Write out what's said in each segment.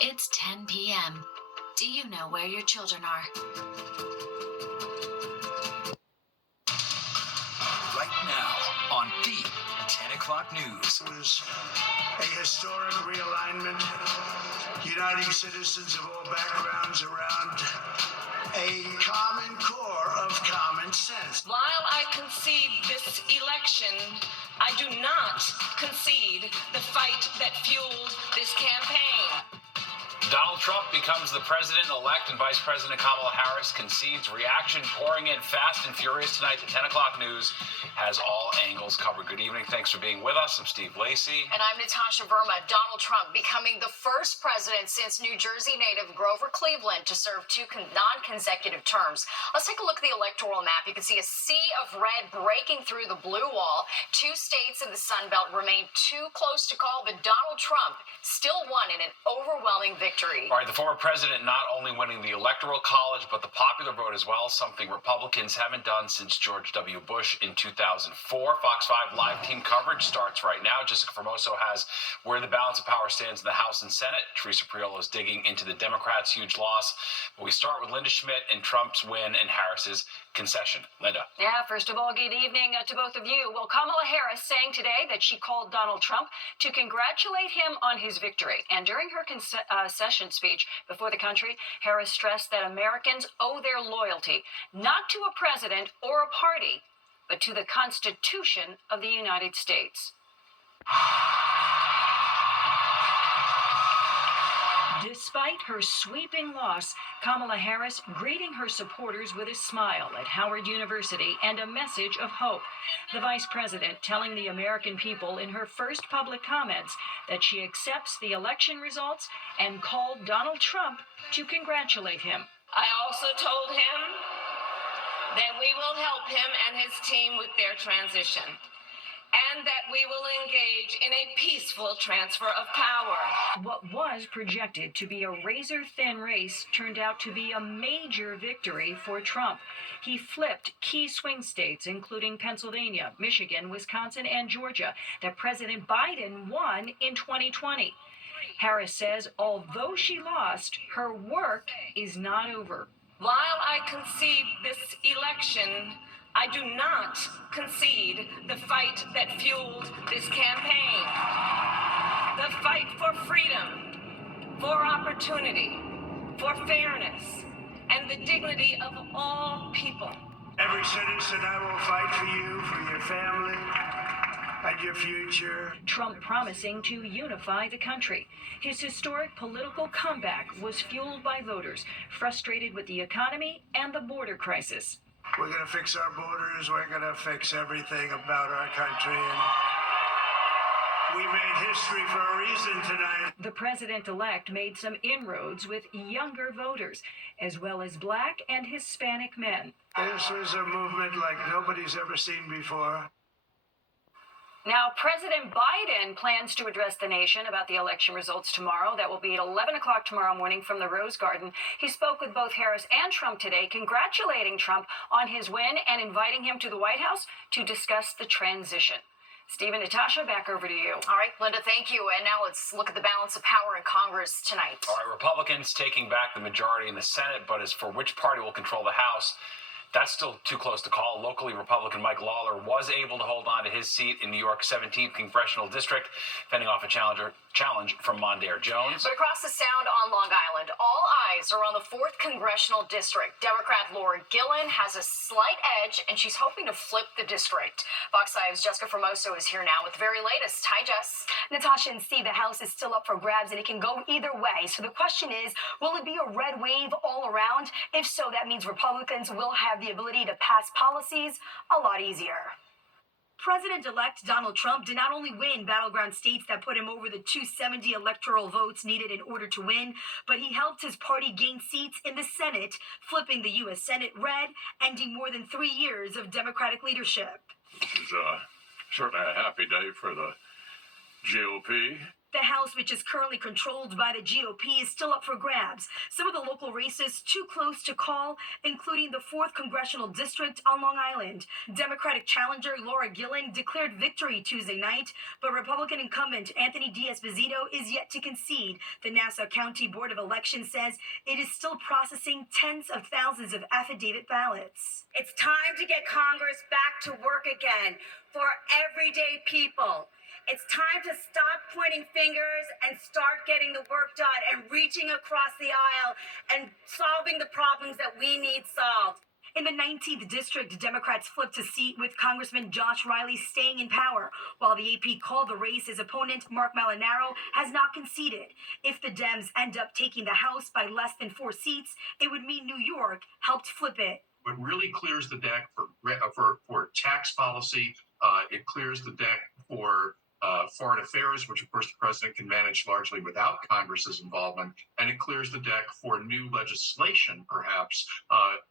It's 10 p.m. Do you know where your children are? Right now on the 10 o'clock news. It was a historic realignment, uniting citizens of all backgrounds around a common core of common sense. While I concede this election, I do not concede the fight that fueled this campaign. Donald Trump becomes the president-elect and Vice President Kamala Harris concedes. Reaction pouring in fast and furious tonight. The 10 o'clock news has all angles covered. Good evening. Thanks for being with us. I'm Steve Lacey. And I'm Natasha Verma. Donald Trump becoming the first president since New Jersey native Grover Cleveland to serve two non-consecutive terms. Let's take a look at the electoral map. You can see a sea of red breaking through the blue wall. Two states in the Sun Belt remain too close to call, but Donald Trump still won in an overwhelming victory. All right, the former president not only winning the Electoral College, but the popular vote as well, something Republicans haven't done since George W. Bush in 2004. Fox 5 live team coverage starts right now. Jessica Formoso has where the balance of power stands in the House and Senate. Teresa Priolo is digging into the Democrats' huge loss. But we start with Linda Schmidt and Trump's win and Harris's concession. Linda. Yeah, first of all, good evening to both of you. Well, Kamala Harris saying today that she called Donald Trump to congratulate him on his victory. And during her concession speech before the country, Harris stressed that Americans owe their loyalty not to a president or a party, but to the Constitution of the United States. Despite her sweeping loss, Kamala Harris greeting her supporters with a smile at Howard University and a message of hope. The vice president telling the American people in her first public comments that she accepts the election results and called Donald Trump to congratulate him. I also told him that we will help him and his team with their transition, and that we will engage in a peaceful transfer of power. What was projected to be a razor-thin race turned out to be a major victory for Trump. He flipped key swing states, including Pennsylvania, Michigan, Wisconsin, and Georgia, that President Biden won in 2020. Harris says although she lost, her work is not over. While I concede this election, I do not concede the fight that fueled this campaign. The fight for freedom, for opportunity, for fairness, and the dignity of all people. Every citizen, I will fight for you, for your family, and your future. Trump promising to unify the country. His historic political comeback was fueled by voters frustrated with the economy and the border crisis. We're going to fix our borders. We're going to fix everything about our country. And we made history for a reason tonight. The president-elect made some inroads with younger voters, as well as Black and Hispanic men. This was a movement like nobody's ever seen before. Now, President Biden plans to address the nation about the election results tomorrow. That will be at 11 o'clock tomorrow morning from the Rose Garden. He spoke with both Harris and Trump today, congratulating Trump on his win and inviting him to the White House to discuss the transition. Steve and Natasha, back over to you. All right, Linda, thank you. And now let's look at the balance of power in Congress tonight. All right, Republicans taking back the majority in the Senate, but as for which party will control the House, that's still too close to call. Locally, Republican Mike Lawler was able to hold on to his seat in New York's 17th congressional district, fending off a challenge from Mondaire Jones. But across the Sound on Long Island, all eyes are on the 4th Congressional District. Democrat Laura Gillen has a slight edge, and she's hoping to flip the district. Fox 5's Jessica Formoso is here now with the very latest. Hi, Jess. Natasha and Steve, the House is still up for grabs, and it can go either way. So the question is, will it be a red wave all around? If so, that means Republicans will have the ability to pass policies a lot easier. President-elect Donald Trump did not only win battleground states that put him over the 270 electoral votes needed in order to win, but he helped his party gain seats in the Senate, flipping the U.S. Senate red, ending more than 3 years of Democratic leadership. This is certainly a happy day for the GOP. The House, which is currently controlled by the GOP, is still up for grabs. Some of the local races too close to call, including the 4th Congressional District on Long Island. Democratic challenger Laura Gillen declared victory Tuesday night, but Republican incumbent Anthony D'Esposito is yet to concede. The Nassau County Board of Elections says it is still processing tens of thousands of affidavit ballots. It's time to get Congress back to work again for everyday people. It's time to stop pointing fingers and start getting the work done and reaching across the aisle and solving the problems that we need solved. In the 19th District, Democrats flipped a seat with Congressman Josh Riley staying in power. While the AP called the race, his opponent, Mark Malinaro, has not conceded. If the Dems end up taking the House by less than 4 seats, it would mean New York helped flip it. It really clears the deck for tax policy. It clears the deck for foreign affairs, which of course the president can manage largely without Congress's involvement, and it clears the deck for new legislation, perhaps,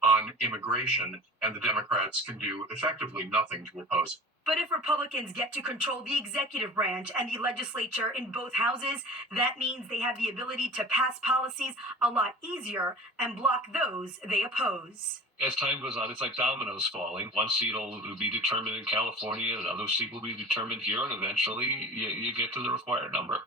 on immigration, and the Democrats can do effectively nothing to oppose it. But if Republicans get to control the executive branch and the legislature in both houses, that means they have the ability to pass policies a lot easier and block those they oppose. As time goes on, it's like dominoes falling. One seat will be determined in California, another seat will be determined here, and eventually you get to the required number.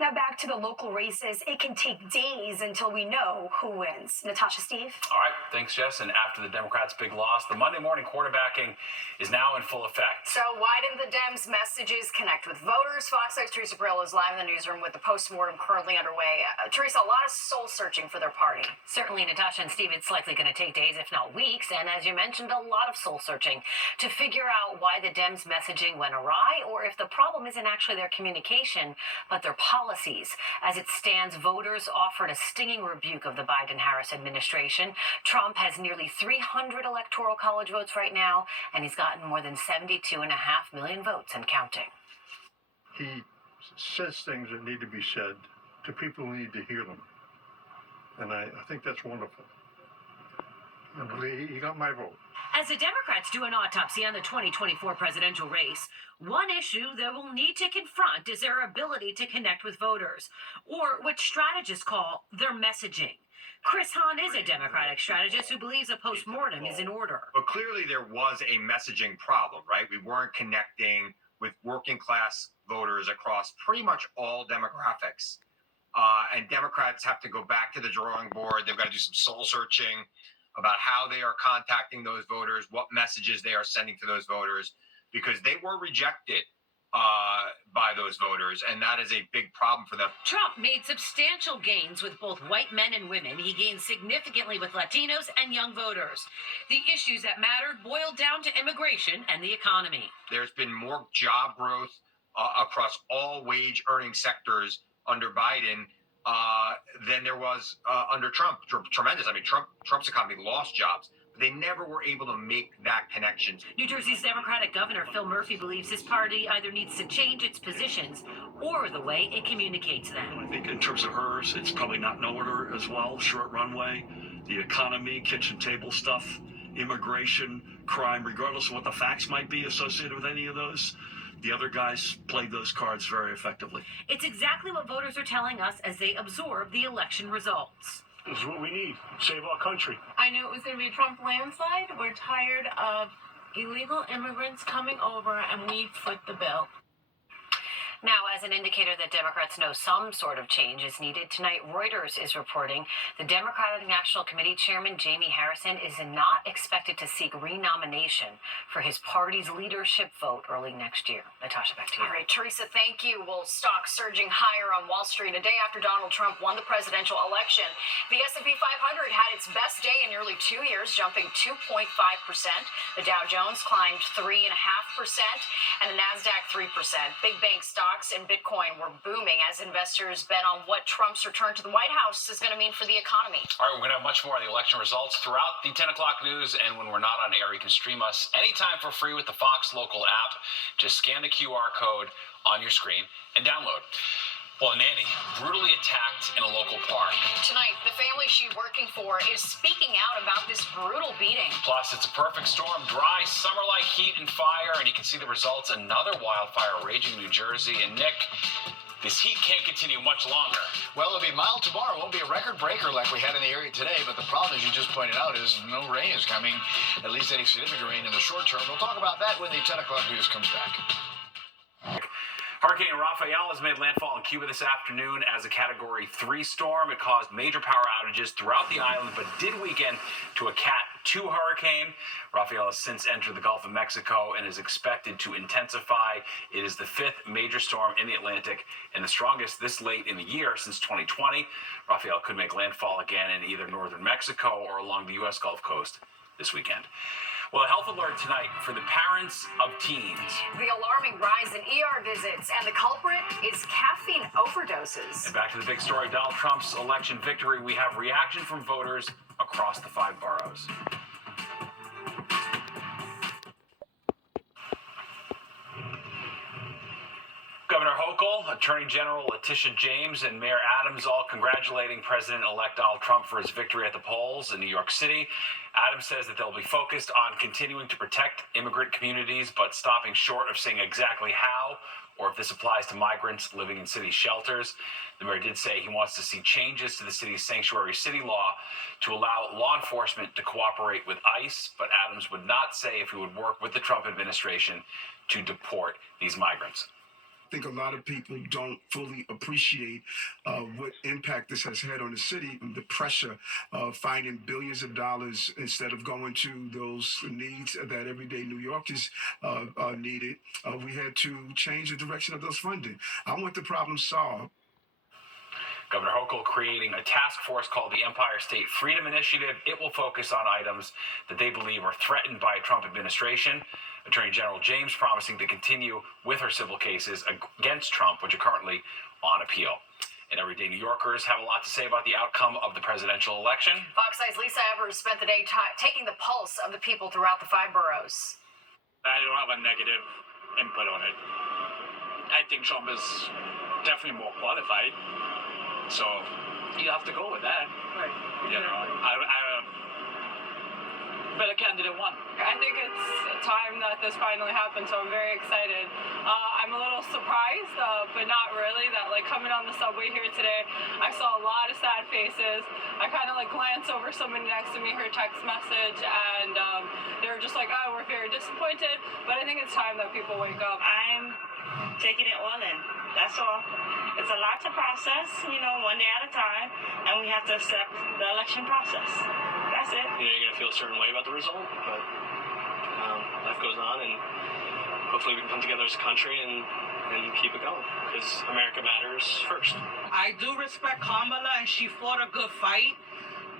Now back to the local races. It can take days until we know who wins. Natasha, Steve? All right, thanks, Jess. And after the Democrats' big loss, the Monday morning quarterbacking is now in full effect. So why didn't the Dems' messages connect with voters? Fox 6's Teresa Brillo is live in the newsroom with the postmortem currently underway. Teresa, a lot of soul searching for their party. Certainly, Natasha and Steve, it's likely going to take days, if not weeks. And as you mentioned, a lot of soul searching to figure out why the Dems' messaging went awry, or if the problem isn't actually their communication, but their policies. As it stands, voters offered a stinging rebuke of the Biden-Harris administration. Trump has nearly 300 electoral college votes right now, and he's gotten more than 72.5 million votes and counting. He says things that need to be said to people who need to hear them. And I think that's wonderful. And he got my vote. As the Democrats do an autopsy on the 2024 presidential race, one issue they will need to confront is their ability to connect with voters, or what strategists call their messaging. Chris Hahn is a Democratic strategist who believes a postmortem is in order. But clearly there was a messaging problem, right? We weren't connecting with working class voters across pretty much all demographics. And Democrats have to go back to the drawing board. They've got to do some soul searching about how they are contacting those voters, what messages they are sending to those voters, because they were rejected by those voters, and that is a big problem for them. Trump made substantial gains with both white men and women. He gained significantly with Latinos and young voters. The issues that mattered boiled down to immigration and the economy. There's been more job growth across all wage earning sectors under Biden than there was under Trump. Tremendous. I mean, Trump's economy lost jobs. But they never were able to make that connection. New Jersey's Democratic Governor Phil Murphy believes his party either needs to change its positions or the way it communicates them. I think in terms of hers, it's probably not in order as well. Short runway, the economy, kitchen table stuff, immigration, crime, regardless of what the facts might be associated with any of those. The other guys played those cards very effectively. It's exactly what voters are telling us as they absorb the election results. This is what we need. Save our country. I knew it was going to be a Trump landslide. We're tired of illegal immigrants coming over, and we foot the bill. Now, as an indicator that Democrats know some sort of change is needed, tonight Reuters is reporting the Democratic National Committee Chairman Jamie Harrison is not expected to seek renomination for his party's leadership vote early next year. Natasha, back to you. All right, Teresa, thank you. Well, stocks surging higher on Wall Street a day after Donald Trump won the presidential election. The S&P 500 had its best day in nearly 2 years, jumping 2.5%. The Dow Jones climbed 3.5%, and the Nasdaq 3%. Big bank stocks and Bitcoin were booming as investors bet on what Trump's return to the White House is going to mean for the economy. All right, we're going to have much more on the election results throughout the 10 o'clock news. And when we're not on air, you can stream us anytime for free with the Fox Local app. Just scan the QR code on your screen and download. Well, a nanny brutally attacked in a local park. Tonight, the family she's working for is speaking out about this brutal beating. Plus, it's a perfect storm, dry, summer-like heat and fire, and you can see the results. Another wildfire raging in New Jersey. And Nick, this heat can't continue much longer. Well, it'll be mild tomorrow. It won't be a record breaker like we had in the area today, but the problem, as you just pointed out, is no rain is coming, at least any significant rain in the short term. We'll talk about that when the 10 o'clock news comes back. Hurricane Rafael has made landfall in Cuba this afternoon as a Category 3 storm. It caused major power outages throughout the island, but did weaken to a Cat 2 hurricane. Rafael has since entered the Gulf of Mexico and is expected to intensify. It is the 5th major storm in the Atlantic and the strongest this late in the year since 2020. Rafael could make landfall again in either northern Mexico or along the U.S. Gulf Coast this weekend. Well, a health alert tonight for the parents of teens. The alarming rise in ER visits, and the culprit is caffeine overdoses. And back to the big story, Donald Trump's election victory. We have reaction from voters across the 5 boroughs. Governor Hochul, Attorney General Letitia James, and Mayor Adams all congratulating President-elect Donald Trump for his victory at the polls in New York City. Adams says that they'll be focused on continuing to protect immigrant communities, but stopping short of saying exactly how or if this applies to migrants living in city shelters. The mayor did say he wants to see changes to the city's sanctuary city law to allow law enforcement to cooperate with ICE, but Adams would not say if he would work with the Trump administration to deport these migrants. I think a lot of people don't fully appreciate what impact this has had on the city, the pressure of finding billions of dollars instead of going to those needs that everyday New Yorkers needed. We had to change the direction of those funding. I want the problem solved. Governor Hochul creating a task force called the Empire State Freedom Initiative. It will focus on items that they believe are threatened by a Trump administration. Attorney General James promising to continue with her civil cases against Trump, which are currently on appeal. And everyday New Yorkers have a lot to say about the outcome of the presidential election. Fox 9's Lisa Evers spent the day taking the pulse of the people throughout the 5 boroughs. I don't have a negative input on it. I think Trump is definitely more qualified. So you have to go with that. Right. You know, better candidate won. I think it's time that this finally happened, so I'm very excited. I'm a little surprised, but not really, that like coming on the subway here today, I saw a lot of sad faces. I kind of like glanced over somebody next to me, her text message, and they were just like, oh, we're very disappointed, but I think it's time that people wake up. I'm taking it all in, that's all. It's a lot to process, you know, one day at a time, and we have to accept the election process. That's it. You know, you're going to feel a certain way about the result, but life goes on, and hopefully we can come together as a country and keep it going, because America matters first. I do respect Kamala, and she fought a good fight,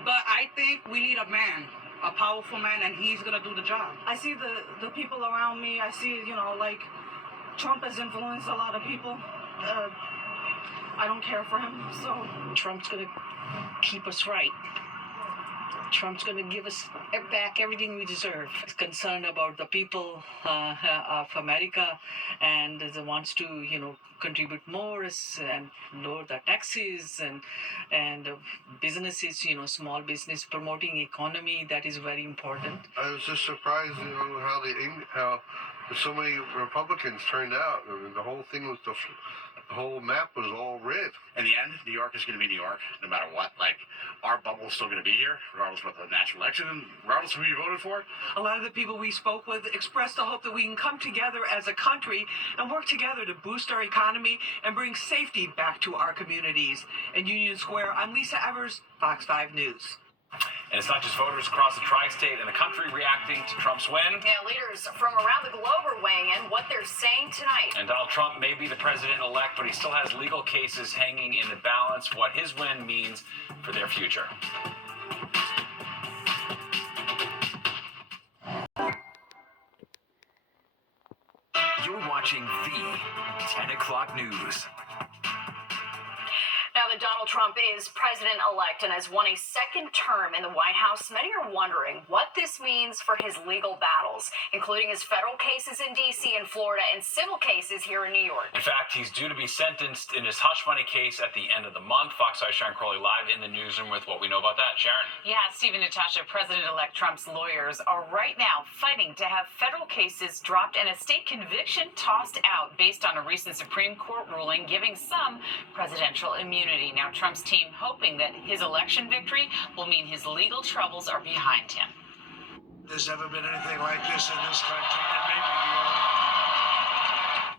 but I think we need a man, a powerful man, and he's going to do the job. I see the people around me. I see, you know, like Trump has influenced a lot of people. I don't care for him, so. Trump's going to keep us right. Trump's going to give us back everything we deserve. He's concerned about the people of America and wants to, you know, contribute more and lower the taxes and businesses, you know, small business, promoting economy. That is very important. I was just surprised, you know, how so many Republicans turned out. I mean, the whole thing was the whole map was all red. In the end, New York is going to be New York, no matter what. Like, our bubble is still going to be here, regardless of what the national election, regardless of who you voted for. A lot of the people we spoke with expressed the hope that we can come together as a country and work together to boost our economy and bring safety back to our communities. In Union Square, I'm Lisa Evers, Fox 5 News. And it's not just voters across the tri-state and the country reacting to Trump's win. Yeah, leaders from around the globe are weighing in what they're saying tonight. And Donald Trump may be the president-elect, but he still has legal cases hanging in the balance, what his win means for their future. You're watching the 10 o'clock news. Now, the Donald Trump is president-elect and has won a second term in the White House. Many are wondering what this means for his legal battles, including his federal cases in D.C. and Florida and civil cases here in New York. In fact, he's due to be sentenced in his hush money case at the end of the month. Fox 5's Sharon Crowley live in the newsroom with what we know about that. Sharon? Yeah, Stephen, Natasha, President-elect Trump's lawyers are right now fighting to have federal cases dropped and a state conviction tossed out based on a recent Supreme Court ruling giving some presidential immunity. Now, Trump's team hoping that his election victory will mean his legal troubles are behind him. There's never been anything like this in this country, and maybe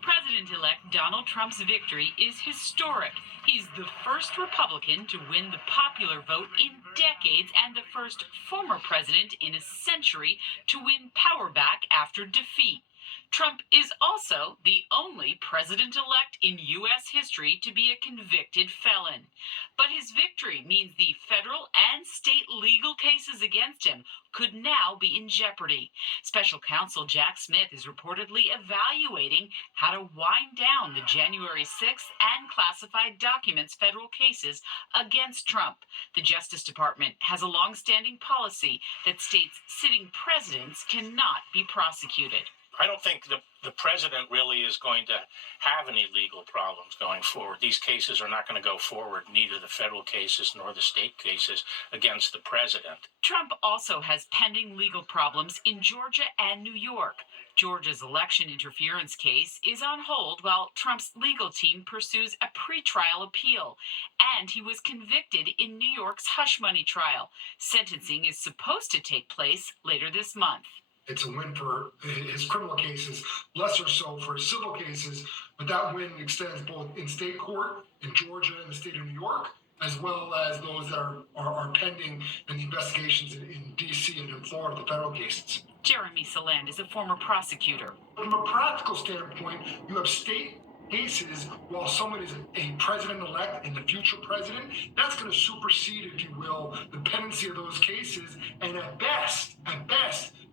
President-elect Donald Trump's victory is historic. He's the first Republican to win the popular vote in decades and the first former president in a century to win power back after defeat. Trump is also the only president-elect in U.S. history to be a convicted felon. But his victory means the federal and state legal cases against him could now be in jeopardy. Special counsel Jack Smith is reportedly evaluating how to wind down the January 6th and classified documents federal cases against Trump. The Justice Department has a long-standing policy that states sitting presidents cannot be prosecuted. I don't think the president really is going to have any legal problems going forward. These cases are not going to go forward, neither the federal cases nor the state cases against the president. Trump also has pending legal problems in Georgia and New York. Georgia's election interference case is on hold while Trump's legal team pursues a pretrial appeal. And he was convicted in New York's hush money trial. Sentencing is supposed to take place later this month. It's a win for his criminal cases, lesser so for his civil cases, but that win extends both in state court in Georgia and the state of New York, as well as those that are pending in the investigations in D.C. and in Florida, the federal cases. Jeremy Saland is a former prosecutor. From a practical standpoint, you have state cases while someone is a president-elect and the future president. That's going to supersede, if you will, the pendency of those cases, and at best,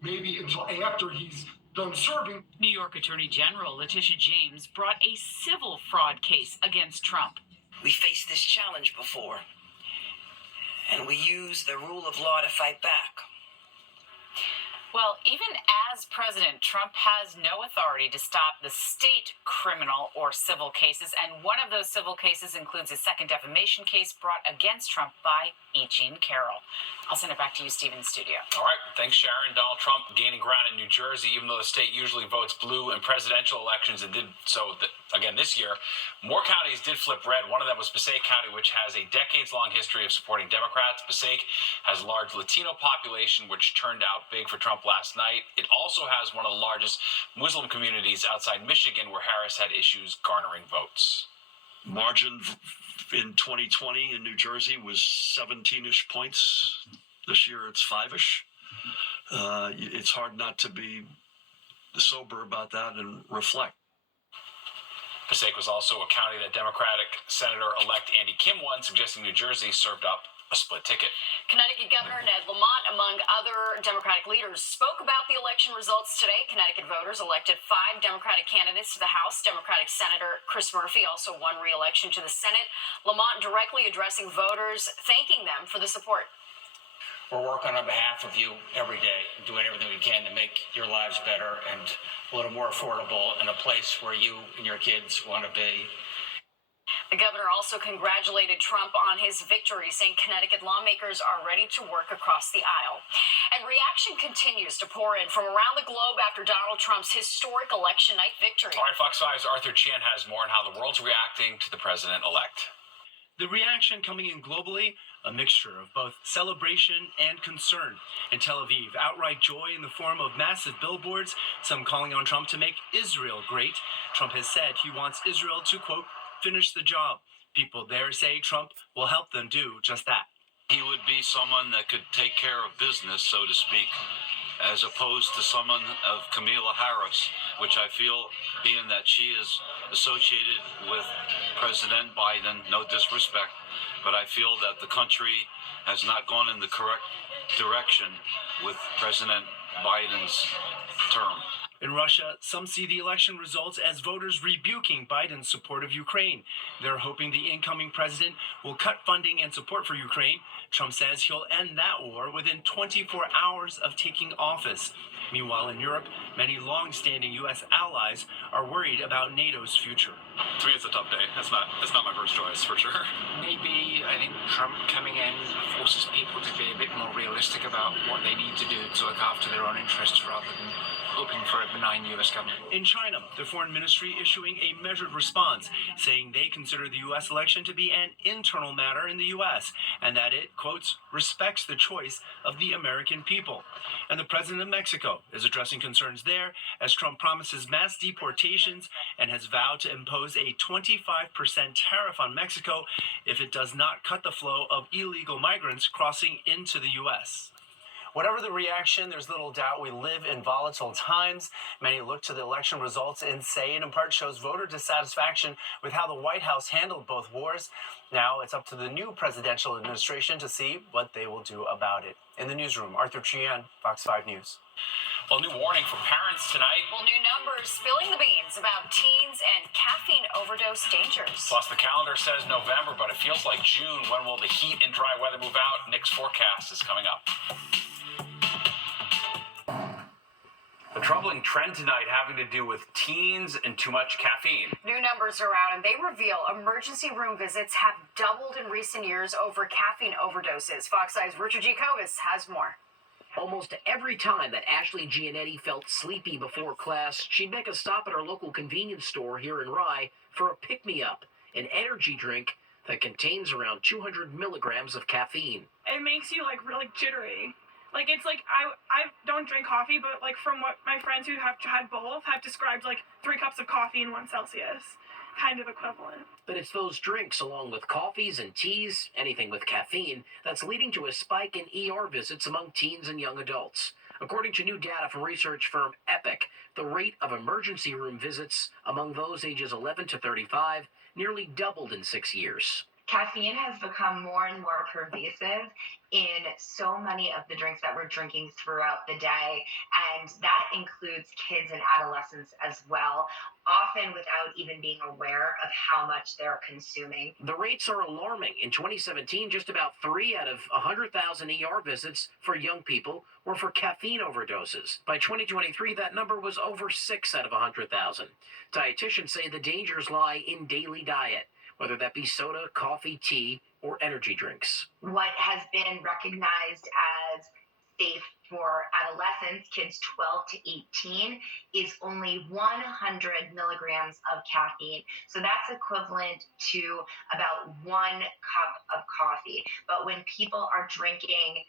maybe until after he's done serving. New York Attorney General Letitia James brought a civil fraud case against Trump. We faced this challenge before, and we used the rule of law to fight back. Well, even as president, Trump has no authority to stop the state criminal or civil cases, and one of those civil cases includes a second defamation case brought against Trump by E. Jean Carroll. I'll send it back to you, Steve, in the studio. All right. Thanks, Sharon. Donald Trump gaining ground in New Jersey, even though the state usually votes blue in presidential elections and did so again this year. More counties did flip red. One of them was Passaic County, which has a decades-long history of supporting Democrats. Passaic has a large Latino population, which turned out big for Trump last night. It also has one of the largest Muslim communities outside Michigan, where Harris had issues garnering votes. Margin in 2020 in New Jersey was 17-ish points. This year it's 5-ish. It's hard not to be sober about that and reflect. Passaic was also a county that Democratic Senator-elect Andy Kim won, suggesting New Jersey served up a split ticket. Connecticut Governor Ned Lamont, among other Democratic leaders, spoke about the election results today. Connecticut voters elected 5 Democratic candidates to the House. Democratic Senator Chris Murphy also won re-election to the Senate. Lamont directly addressing voters, thanking them for the support. We're working on behalf of you every day, doing everything we can to make your lives better and a little more affordable in a place where you and your kids want to be. The governor also congratulated Trump on his victory, saying Connecticut lawmakers are ready to work across the aisle. And reaction continues to pour in from around the globe after Donald Trump's historic election night victory. All right, Fox 5's Arthur Chan has more on how the world's reacting to the president-elect. The reaction coming in globally, a mixture of both celebration and concern. In Tel Aviv, outright joy in the form of massive billboards, some calling on Trump to make Israel great. Trump has said he wants Israel to, quote, finish the job. People there say Trump will help them do just that. He would be someone that could take care of business, so to speak, as opposed to someone of Kamala Harris, which I feel, being that she is associated with President Biden, no disrespect, but I feel that the country has not gone in the correct direction with President Biden's term. In Russia, some see the election results as voters rebuking Biden's support of Ukraine. They're hoping the incoming president will cut funding and support for Ukraine. Trump says he'll end that war within 24 hours of taking office. Meanwhile, in Europe, many long-standing U.S. allies are worried about NATO's future. To me, it's a tough day. It's not my first choice, for sure. Maybe I think Trump coming in forces people to be a bit more realistic about what they need to do to look after their own interests rather than hoping for a benign U.S. government. In China, the foreign ministry issuing a measured response, saying they consider the U.S. election to be an internal matter in the U.S. and that it, quotes, respects the choice of the American people. And the president of Mexico is addressing concerns there as Trump promises mass deportations and has vowed to impose a 25% tariff on Mexico if it does not cut the flow of illegal migrants crossing into the U.S. Whatever the reaction, there's little doubt we live in volatile times. Many look to the election results and say it in part shows voter dissatisfaction with how the White House handled both wars. Now it's up to the new presidential administration to see what they will do about it. In the newsroom, Arthur Chien, Fox 5 News. Well, new warning for parents tonight. Well, new numbers spilling the beans about teens and caffeine overdose dangers. Plus, the calendar says November, but it feels like June. When will the heat and dry weather move out? Nick's forecast is coming up. A troubling trend tonight having to do with teens and too much caffeine. New numbers are out, and they reveal emergency room visits have doubled in recent years over caffeine overdoses. Fox Eye's Richard G. Kovas has more. Almost every time that Ashley Gianetti felt sleepy before class, she'd make a stop at her local convenience store here in Rye for a pick-me-up, an energy drink that contains around 200 milligrams of caffeine. It makes you really jittery. It's I don't drink coffee, but from what my friends who have had both have described 3 cups of coffee in 1 Celsius, kind of equivalent. But it's those drinks along with coffees and teas, anything with caffeine, that's leading to a spike in ER visits among teens and young adults. According to new data from research firm Epic, the rate of emergency room visits among those ages 11 to 35 nearly doubled in 6 years. Caffeine has become more and more pervasive in so many of the drinks that we're drinking throughout the day, and that includes kids and adolescents as well, often without even being aware of how much they're consuming. The rates are alarming. In 2017, just about 3 out of 100,000 ER visits for young people were for caffeine overdoses. By 2023, that number was over 6 out of 100,000. Dietitians say the dangers lie in daily diet, whether that be soda, coffee, tea, or energy drinks. What has been recognized as safe for adolescents, kids 12 to 18, is only 100 milligrams of caffeine. So that's equivalent to about 1 cup of coffee. But when people are drinking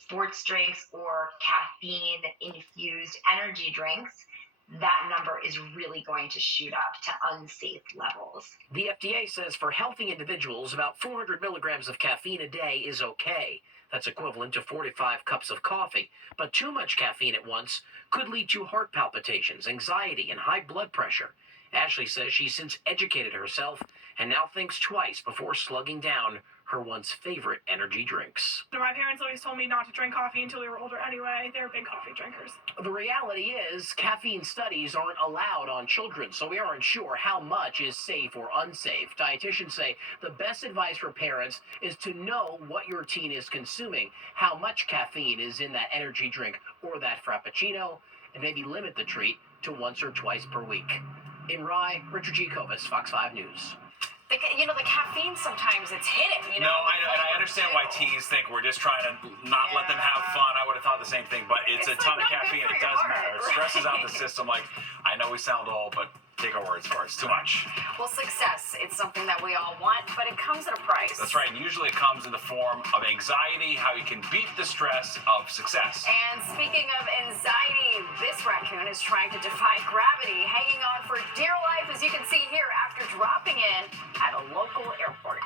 sports drinks or caffeine-infused energy drinks, that number is really going to shoot up to unsafe levels. The FDA says for healthy individuals, about 400 milligrams of caffeine a day is okay. That's equivalent to 45 cups of coffee. But too much caffeine at once could lead to heart palpitations, anxiety, and high blood pressure. Ashley says she's since educated herself and now thinks twice before slugging down her once favorite energy drinks. My parents always told me not to drink coffee until we were older anyway. They're big coffee drinkers. The reality is caffeine studies aren't allowed on children, so we aren't sure how much is safe or unsafe. Dietitians say the best advice for parents is to know what your teen is consuming, how much caffeine is in that energy drink or that Frappuccino, and maybe limit the treat to once or twice per week. In Rye, Richard G. Kovas, Fox 5 News. The caffeine sometimes it's hidden. No, I know, and I understand why teens think we're just trying to not let them have fun. I would have thought the same thing, but it's a ton of caffeine. It does matter. It stresses out the system. I know we sound old, but take our words for it. It's too much. Well, success, it's something that we all want, but it comes at a price. That's right, and usually it comes in the form of anxiety, how you can beat the stress of success. And speaking of anxiety, this raccoon is trying to defy gravity, hanging on for dear life, as you can see here, after dropping in at a local airport.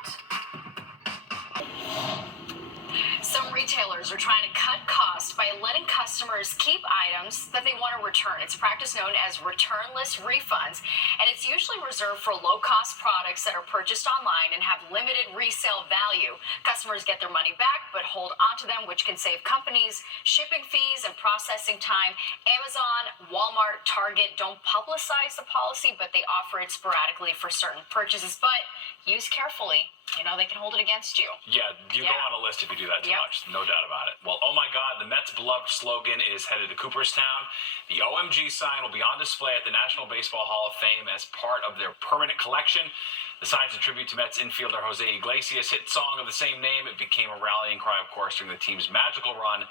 Some retailers are trying to cut costs cost by letting customers keep items that they want to return. It's a practice known as returnless refunds, and it's usually reserved for low-cost products that are purchased online and have limited resale value. Customers get their money back but hold onto them, which can save companies shipping fees and processing time. Amazon, Walmart, Target don't publicize the policy, but they offer it sporadically for certain purchases. But use carefully. You know, they can hold it against you. Yeah, you go on a list if you do that too much. No doubt about it. Well, oh my God, the Mets' beloved slogan is headed to Cooperstown. The OMG sign will be on display at the National Baseball Hall of Fame as part of their permanent collection. The sign's a tribute to Mets infielder Jose Iglesias' hit song of the same name. It became a rallying cry, of course, during the team's magical run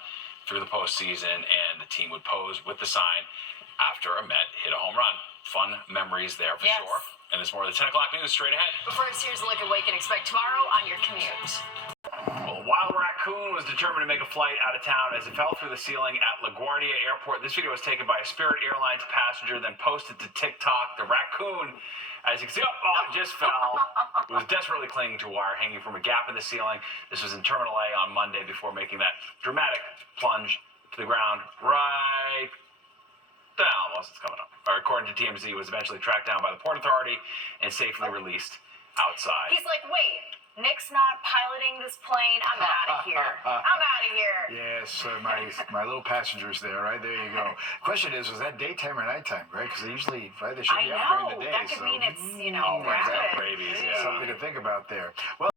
through the postseason, and the team would pose with the sign after a Met hit a home run. Fun memories there for sure. And it's more of the 10 o'clock news straight ahead. But first, here's a look at what you can expect tomorrow on your commute. Well, a wild raccoon was determined to make a flight out of town as it fell through the ceiling at LaGuardia Airport. This video was taken by a Spirit Airlines passenger, then posted to TikTok. The raccoon, as you can see, it just fell. It was desperately clinging to a wire hanging from a gap in the ceiling. This was in Terminal A on Monday before making that dramatic plunge to the ground right almost, it's coming up. According to TMZ, it was eventually tracked down by the Port Authority and safely released outside. He's like, wait, Nick's not piloting this plane. I'm out of here. I'm out of here. Yes, my little passenger's there, right? There you go. Question is, was that daytime or nighttime, right? Because they usually, right, they should be out during the day. That could mean it's, you know, Something to think about there. Well.